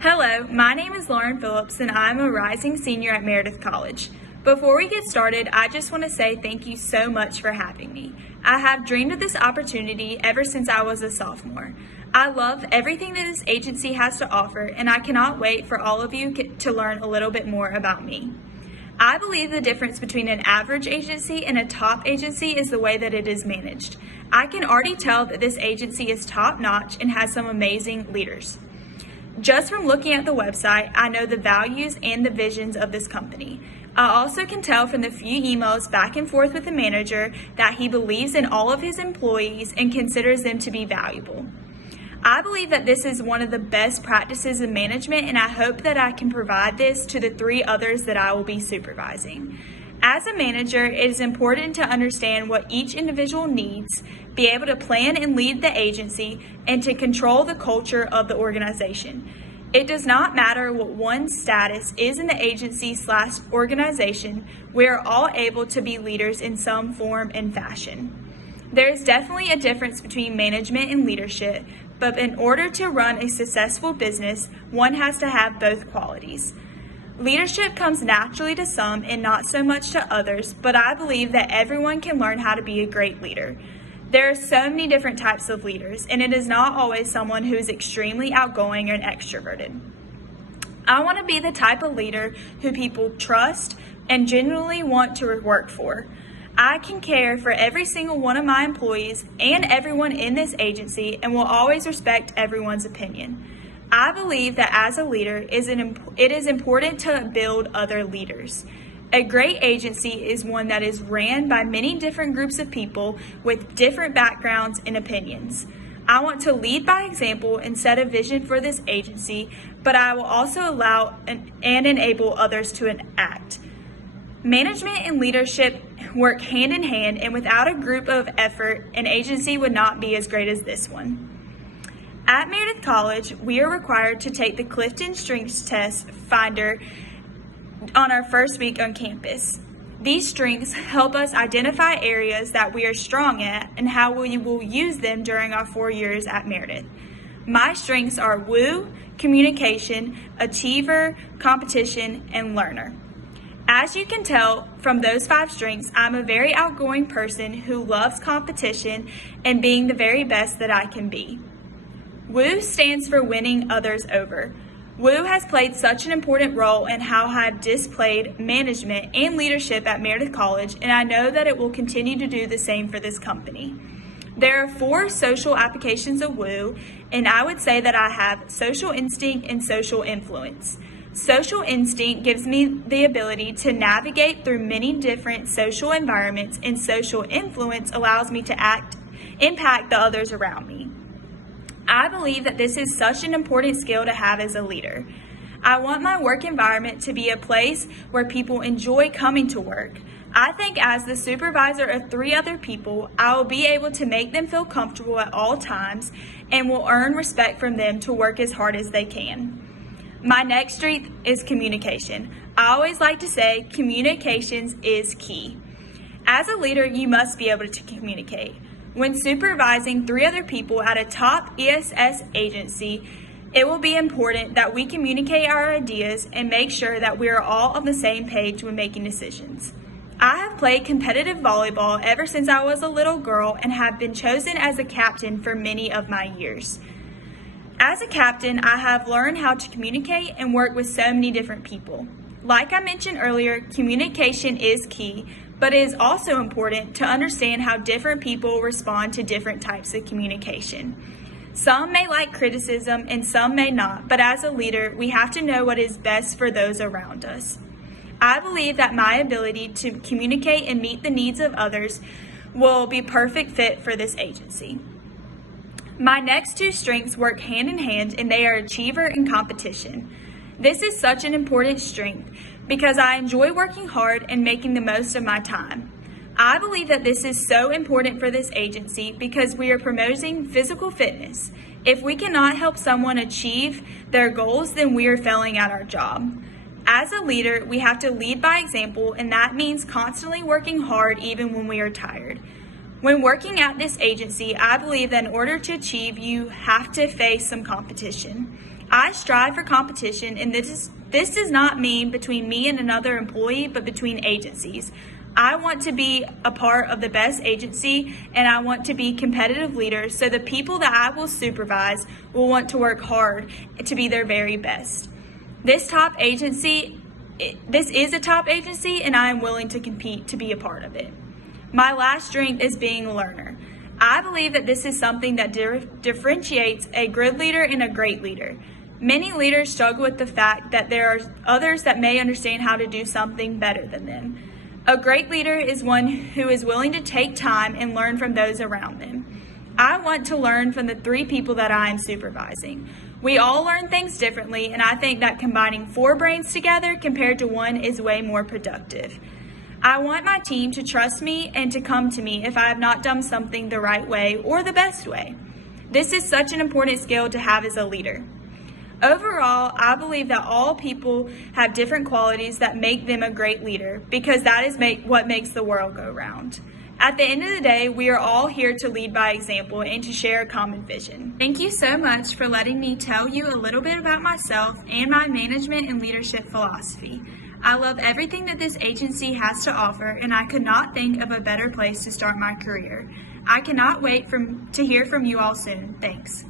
Hello, my name is Lauren Phillips and I'm a rising senior at Meredith College. Before we get started, I just want to say thank you so much for having me. I have dreamed of this opportunity ever since I was a sophomore. I love everything that this agency has to offer and I cannot wait for all of you to learn a little bit more about me. I believe the difference between an average agency and a top agency is the way that it is managed. I can already tell that this agency is top-notch and has some amazing leaders. Just from looking at the website, I know the values and the visions of this company. I also can tell from the few emails back and forth with the manager that he believes in all of his employees and considers them to be valuable. I believe that this is one of the best practices in management, and I hope that I can provide this to the 3 others that I will be supervising. As a manager, it is important to understand what each individual needs, be able to plan and lead the agency, and to control the culture of the organization. It does not matter what one's status is in the agency/organization, we are all able to be leaders in some form and fashion. There is definitely a difference between management and leadership, but in order to run a successful business, one has to have both qualities. Leadership comes naturally to some and not so much to others, but I believe that everyone can learn how to be a great leader. There are so many different types of leaders, and it is not always someone who is extremely outgoing and extroverted. I want to be the type of leader who people trust and genuinely want to work for. I can care for every single one of my employees and everyone in this agency and will always respect everyone's opinion. I believe that as a leader, it is important to build other leaders. A great agency is one that is ran by many different groups of people with different backgrounds and opinions. I want to lead by example and set a vision for this agency, but I will also allow and enable others to act. Management and leadership work hand in hand, and without a group of effort, an agency would not be as great as this one. At Meredith College, we are required to take the Clifton Strengths Test Finder on our first week on campus. These strengths help us identify areas that we are strong at and how we will use them during our 4 years at Meredith. My strengths are woo, communication, achiever, competition, and learner. As you can tell from those 5 strengths, I'm a very outgoing person who loves competition and being the very best that I can be. Woo stands for winning others over. Woo has played such an important role in how I've displayed management and leadership at Meredith College, and I know that it will continue to do the same for this company. There are 4 social applications of Woo, and I would say that I have social instinct and social influence. Social instinct gives me the ability to navigate through many different social environments, and social influence allows me to impact the others around me. I believe that this is such an important skill to have as a leader. I want my work environment to be a place where people enjoy coming to work. I think as the supervisor of 3 other people, I will be able to make them feel comfortable at all times and will earn respect from them to work as hard as they can. My next strength is communication. I always like to say communications is key. As a leader, you must be able to communicate. When supervising 3 other people at a top ESS agency, it will be important that we communicate our ideas and make sure that we are all on the same page when making decisions. I have played competitive volleyball ever since I was a little girl and have been chosen as a captain for many of my years. As a captain, I have learned how to communicate and work with so many different people. Like I mentioned earlier, communication is key, but it is also important to understand how different people respond to different types of communication. Some may like criticism and some may not, but as a leader, we have to know what is best for those around us. I believe that my ability to communicate and meet the needs of others will be perfect fit for this agency. My next 2 strengths work hand in hand, and they are achiever and competition. This is such an important strength because I enjoy working hard and making the most of my time. I believe that this is so important for this agency because we are promoting physical fitness. If we cannot help someone achieve their goals, then we are failing at our job. As a leader, we have to lead by example, and that means constantly working hard even when we are tired. When working at this agency, I believe that in order to achieve, you have to face some competition. I strive for competition, and this does not mean between me and another employee, but between agencies. I want to be a part of the best agency, and I want to be competitive leaders so the people that I will supervise will want to work hard to be their very best. This is a top agency, and I am willing to compete to be a part of it. My last strength is being a learner. I believe that this is something that differentiates a good leader and a great leader. Many leaders struggle with the fact that there are others that may understand how to do something better than them. A great leader is one who is willing to take time and learn from those around them. I want to learn from the 3 people that I am supervising. We all learn things differently, and I think that combining 4 brains together compared to 1 is way more productive. I want my team to trust me and to come to me if I have not done something the right way or the best way. This is such an important skill to have as a leader. Overall, I believe that all people have different qualities that make them a great leader, because that is what makes the world go round. At the end of the day, we are all here to lead by example and to share a common vision. Thank you so much for letting me tell you a little bit about myself and my management and leadership philosophy. I love everything that this agency has to offer, and I could not think of a better place to start my career. I cannot wait to hear from you all soon. Thanks.